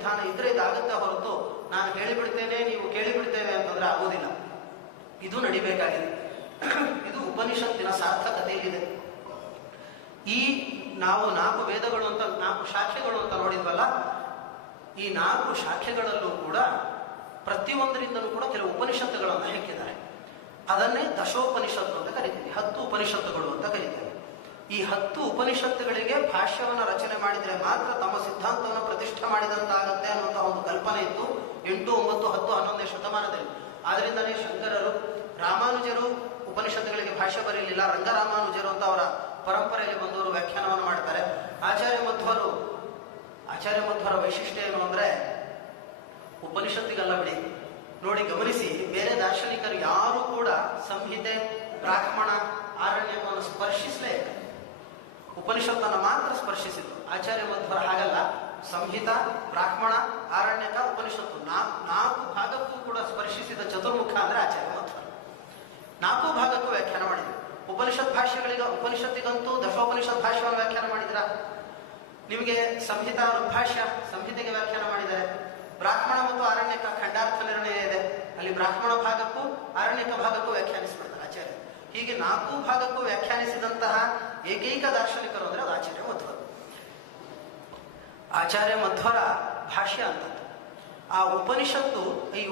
ವಿಧಾನ ಇದ್ರೆ ಇದಾಗುತ್ತೆ ಹೊರತು ನಾನು ಹೇಳಿಬಿಡ್ತೇನೆ ನೀವು ಕೇಳಿಬಿಡ್ತೇವೆ ಅಂತಂದ್ರೆ ಆಗೋದಿಲ್ಲ. ಇದು ನಡಿಬೇಕಾಗಿದೆ. ಇದು ಉಪನಿಷತ್ತಿನ ಸಾರ್ಥಕತೆಯಲ್ಲಿದೆ. ಈ ನಾವು 4 ವೇದಗಳು ಅಂತ 4 ಶಾಖೆಗಳು ಅಂತ ನೋಡಿದ್ವಲ್ಲ, ಈ 4 ಶಾಖೆಗಳಲ್ಲೂ ಕೂಡ ಪ್ರತಿಯೊಂದರಿಂದಲೂ ಕೂಡ ಕೆಲವು ಉಪನಿಷತ್ತುಗಳನ್ನು ಹಾಕಿದ್ದಾರೆ. ಅದನ್ನೇ ದಶೋಪನಿಷತ್ತು ಅಂತ ಕರಿತೀವಿ, 10 ಉಪನಿಷತ್ತುಗಳು ಅಂತ ಕರೀತೇವೆ. ಈ 10 ಉಪನಿಷತ್ತುಗಳಿಗೆ ಭಾಷ್ಯವನ್ನು ರಚನೆ ಮಾಡಿದರೆ ಮಾತ್ರ ತಮ್ಮ ಸಿದ್ಧಾಂತವನ್ನು ಪ್ರತಿಷ್ಠೆ ಮಾಡಿದಂತಾಗುತ್ತೆ ಅನ್ನುವಂಥ ಒಂದು ಕಲ್ಪನೆ ಇತ್ತು 8, 9, 10, 11ನೇ ಶತಮಾನದಲ್ಲಿ. ಆದ್ರಿಂದಲೇ ಶಂಕರರು, ರಾಮಾನುಜರು ಉಪನಿಷತ್ತುಗಳಿಗೆ ಭಾಷ್ಯ ಬರೆಯಲಿಲ್ಲ, ರಂಗರಾಮಾನುಜರು ಅಂತ ಅವರ ಪರಂಪರೆಯಲ್ಲಿ ಬಂದವರು ವ್ಯಾಖ್ಯಾನವನ್ನು ಮಾಡ್ತಾರೆ. ಆಚಾರ್ಯ ಮಧ್ವರ ವೈಶಿಷ್ಟ್ಯ ಏನು ಅಂದ್ರೆ, ಉಪನಿಷತ್ತಿಗಲ್ಲ ಬಿಡಿ, ನೋಡಿ ಗಮನಿಸಿ, ಬೇರೆ ದಾರ್ಶನಿಕರು ಯಾರು ಕೂಡ ಸಂಹಿತೆ, ಬ್ರಾಹ್ಮಣ, ಆರಣ್ಯವನ್ನು ಸ್ಪರ್ಶಿಸಲೇ ಇಲ್ಲ, ಉಪನಿಷತ್ತನ್ನು ಮಾತ್ರ ಸ್ಪರ್ಶಿಸಿದ್ರು. ಆಚಾರ್ಯ ಮಧ್ವರ ಹಾಗಲ್ಲ, ಸಂಹಿತ, ಬ್ರಾಹ್ಮಣ, ಆರಣ್ಯಕ, ಉಪನಿಷತ್ತು 4 ಭಾಗಕ್ಕೂ ಕೂಡ ಸ್ಪರ್ಶಿಸಿದ ಚತುರ್ಮುಖ ಅಂದ್ರೆ ಆಚಾರ್ಯ ಮಧ್ವರ. 4 ಭಾಗಕ್ಕೂ ವ್ಯಾಖ್ಯಾನ ಮಾಡಿದ್ರು. ಉಪನಿಷತ್ ಭಾಷ್ಯಗಳಿಗೆ, ಉಪನಿಷತ್ತಿಗಂತೂ ದಶೋಪನಿಷತ್ ಭಾಷ್ಯವನ್ನು ವ್ಯಾಖ್ಯಾನ ಮಾಡಿದ್ರ. ನಿಮಗೆ ಸಂಹಿತಾ ಋಗ್ಭಾಷ್ಯ, ಸಂಹಿತೆಗೆ ವ್ಯಾಖ್ಯಾನ ಮಾಡಿದ್ದಾರೆ. ಬ್ರಾಹ್ಮಣ ಮತ್ತು ಆರಣ್ಯಕ ಖಂಡಾರ್ಥ ನಿರ್ಣಯ ಇದೆ, ಅಲ್ಲಿ ಬ್ರಾಹ್ಮಣ ಭಾಗಕ್ಕೂ ಆರಣ್ಯಕ ಭಾಗಕ್ಕೂ ವ್ಯಾಖ್ಯಾನಿಸಿಬಿಡ್ತಾರೆ ಆಚಾರ್ಯ. ಹೀಗೆ 4 ಭಾಗಕ್ಕೂ ವ್ಯಾಖ್ಯಾನಿಸಿದಂತಹ ಏಕೈಕ ದಾರ್ಶನಿಕರು ಅಂದ್ರೆ ಅದು ಆಚಾರ್ಯ ಮಧ್ವರ. ಆಚಾರ್ಯ ಮಧ್ವರ ಭಾಷ್ಯ ಅಂತದ್ದು. ಆ ಉಪನಿಷತ್ತು, ಈ